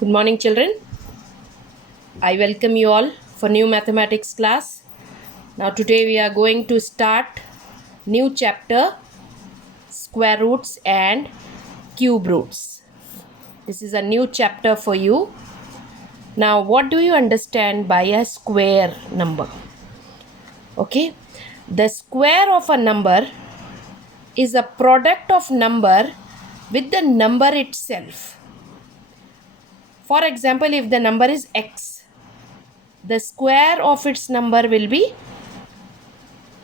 Good morning, children. I welcome you all for new mathematics class. Now today we are going to start new chapter, square roots and cube roots. This is a new chapter for you. Now what do you understand by a square number? Okay, the square of a number is a product of number with the number itself. For example, if the number is x, the square of its number will be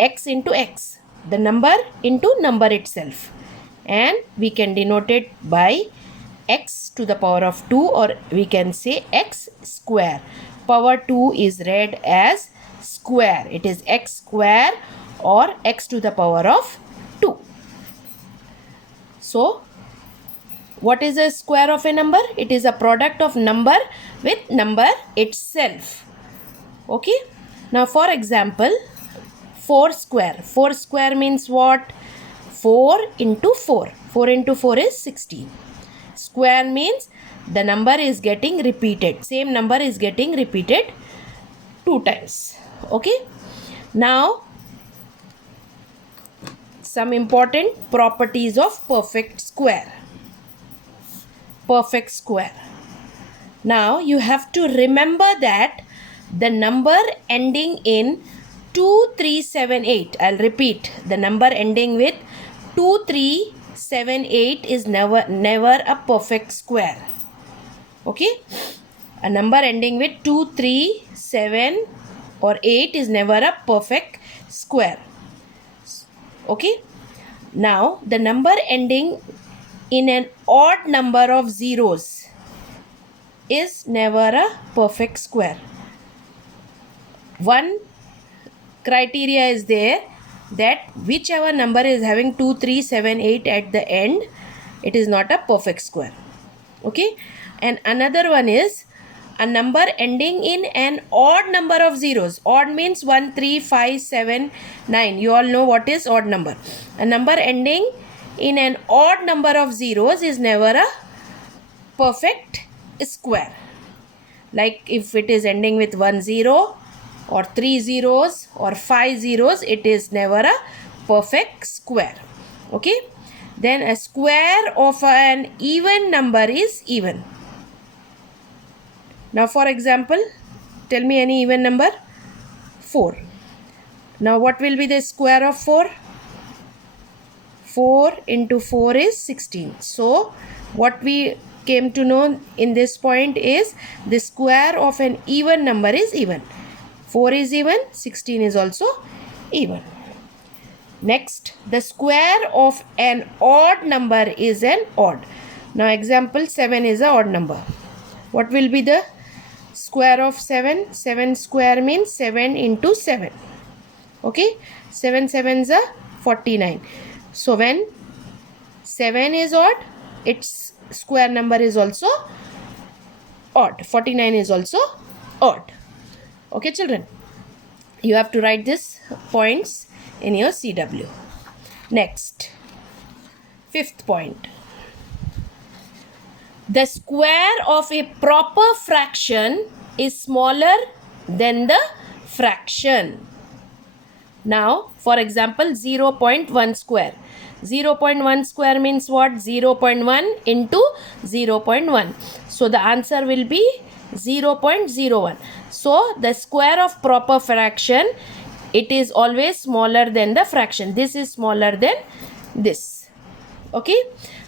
x into x, the number into number itself, and we can denote it by x to the power of 2, or we can say x square. Power 2 is read as square. It is x square or x to the power of 2. So what is a square of a number? It is a product of number with number itself. Okay, now for example, 4 square. 4 square means what? 4 into 4. 4 into 4 is 16. Square means the number is getting repeated. Same number is getting repeated 2 times. Okay. Now, some important properties of perfect square. Perfect square. Now, you have to remember that the number ending in 2378, I'll repeat, the number ending with 2378 is never a perfect square. Okay, a number ending with 237 or 8 is never a perfect square. Okay, now the number ending in an odd number of zeros is never a perfect square. One criteria is there, that whichever number is having 2, 3, 7, 8 at the end, it is not a perfect square. Okay, and another one is a number ending in an odd number of zeros. Odd means 1, 3, 5, 7, 9. You all know what is odd number. A number ending in an odd number of zeros is never a perfect square. Like if it is ending with 1 0 or 3 zeros or 5 zeros, it is never a perfect square. Okay, then a square of an even number is even. Now for example, tell me any even number. 4. Now what will be the square of 4? 4 into 4 is 16. So what we came to know in this point is the square of an even number is even. 4 is even, 16 is also even. Next, the square of an odd number is an odd. Now example, 7 is an odd number. What will be the square of 7? 7 square means 7 into 7. Okay, 7 sevens are 49. So when 7 is odd, its square number is also odd. 49 is also odd. Okay, children, you have to write these points in your CW. Next, 5th point. The square of a proper fraction is smaller than the fraction. Now, for example, 0.1 square. 0.1 square means what? 0.1 into 0.1. So, the answer will be 0.01. So, the square of proper fraction, it is always smaller than the fraction. This is smaller than this. Okay.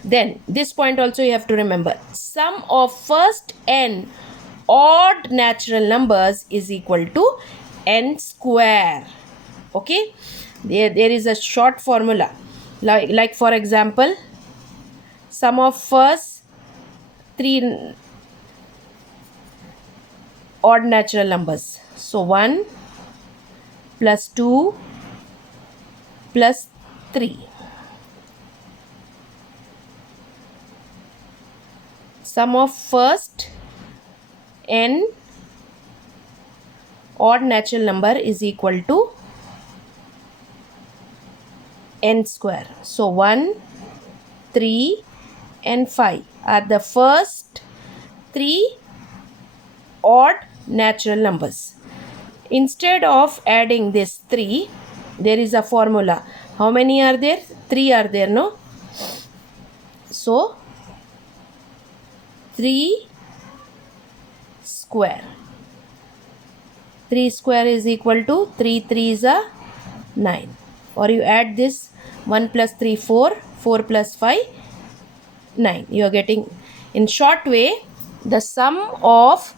Then, this point also you have to remember. Sum of first n odd natural numbers is equal to n square. Okay, there is a short formula, like for example, sum of first 3 odd natural numbers. So 1 plus 2 plus 3. Sum of first n odd natural number is equal to n square. So 1, 3 and 5 are the first 3 odd natural numbers. Instead of adding this 3, there is a formula. How many are there? 3 are there, no? So 3 square. 3 square is equal to 3 3s are 9. Or you add this 1 plus 3 4, 4 plus 5 9. You are getting, in short way, the sum of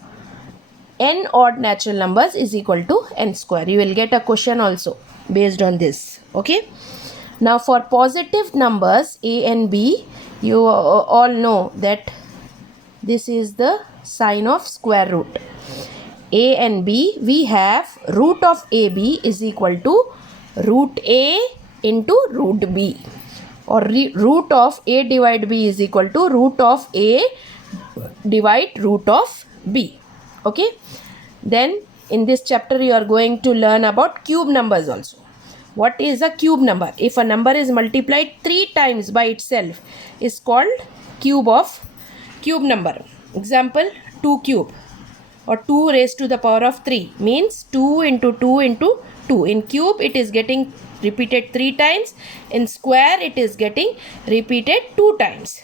n odd natural numbers is equal to n square. You will get a question also based on this. Okay. Now for positive numbers a and b, you all know that this is the sign of square root. A and b, we have root of ab is equal to root a into root b, or root of a divide b is equal to root of a divide root of b. Okay. Then in this chapter you are going to learn about cube numbers also. What is a cube number? If a number is multiplied 3 times by itself, is called cube number. Example, 2 cube or 2 raised to the power of 3 means 2 into 2 into 2. In cube it is getting repeated 3 times. In square it is getting repeated 2 times.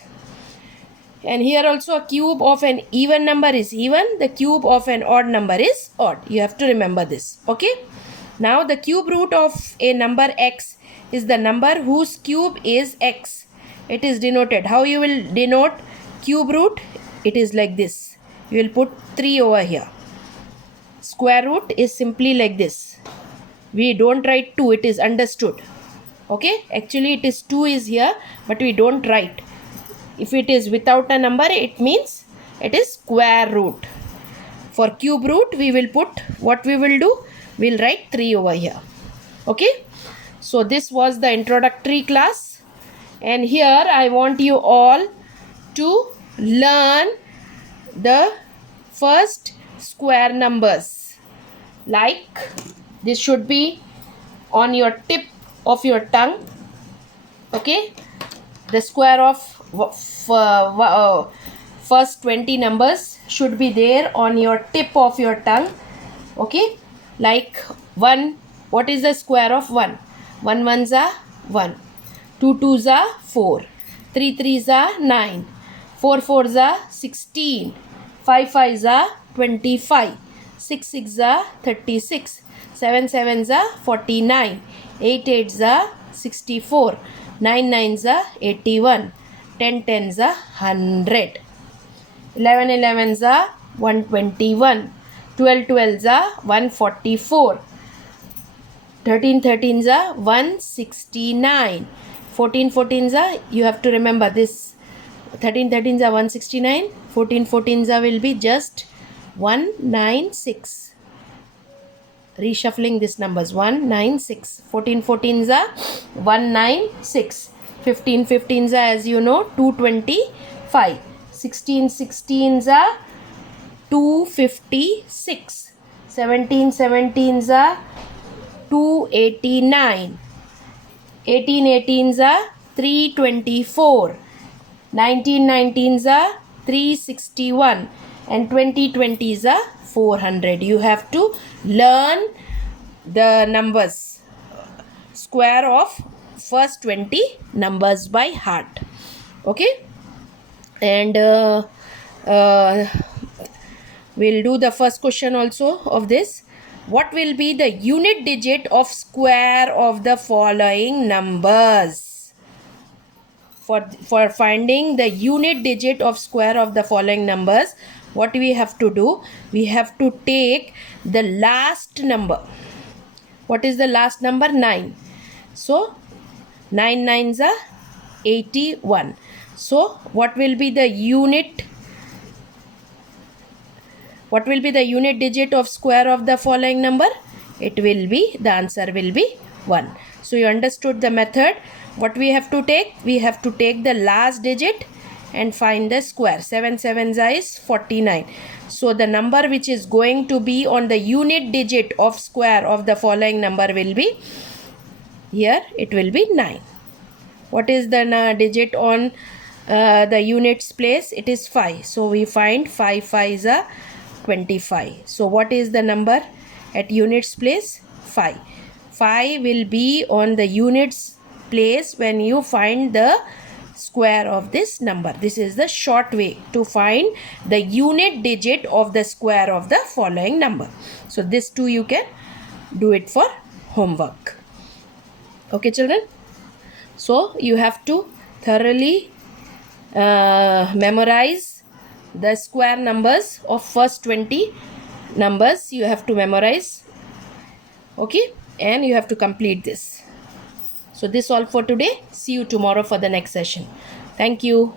And here also a cube of an even number is even. The cube of an odd number is odd. You have to remember this. Okay. Now the cube root of a number x is the number whose cube is x. It is denoted. How you will denote cube root? It is like this. You will put 3 over here. Square root is simply like this. We don't write 2. It is understood. Okay. Actually it is 2 is here, but we don't write. If it is without a number, it means it is square root. For cube root, we will put, what we will do? We will write 3 over here. Okay. So this was the introductory class. And here I want you all to learn the first square numbers. Like this should be on your tip of your tongue. Okay. The square of first 20 numbers should be there on your tip of your tongue. Okay. Like 1. What is the square of 1? 1 ones are 1. 2 twos are 4. 3 threes are 9. 4 fours are 16. 5 fives are 25. 6 sixes are 36. 7 sevens are 49. 8 eights are 64. 9 nines are 81. 10 tens are 100. 11 elevens are 121. 12 twelves are 144. 13 13s are 169. 14 14s are, you have to remember this, 13 13s are 169. 14 14s are will be just 196. Reshuffling these numbers, 196. 14 14s are 196. 15 15s are, as you know, 225. 16 16s are 256. 17 17s are 289. 18 18s are 324. 19 19s are 361. And 20 20s are 400. You have to learn the numbers, square of first 20 numbers by heart. Okay. And we'll do the first question also of this. What will be the unit digit of square of the following numbers? For finding the unit digit of square of the following numbers, what we have to do? We have to take the last number. What is the last number? 9. So 9 nines are 81. So what will be the unit? What will be the unit digit of square of the following number? It will be, the answer will be 1. So you understood the method. What we have to take? We have to take the last digit and find the square. 7 sevens is 49. So the number which is going to be on the unit digit of square of the following number will be, here it will be 9. What is the digit on the units place, it is 5. So we find 5 5s are 25. So what is the number at units place? 5. 5 will be on the units place when you find the square of this number. This is the short way to find the unit digit of the square of the following number. So this too you can do it for homework. Okay children, so you have to thoroughly memorize the square numbers of first 20 numbers. You have to memorize, okay, and you have to complete this. So this all for today. See you tomorrow for the next session. Thank you.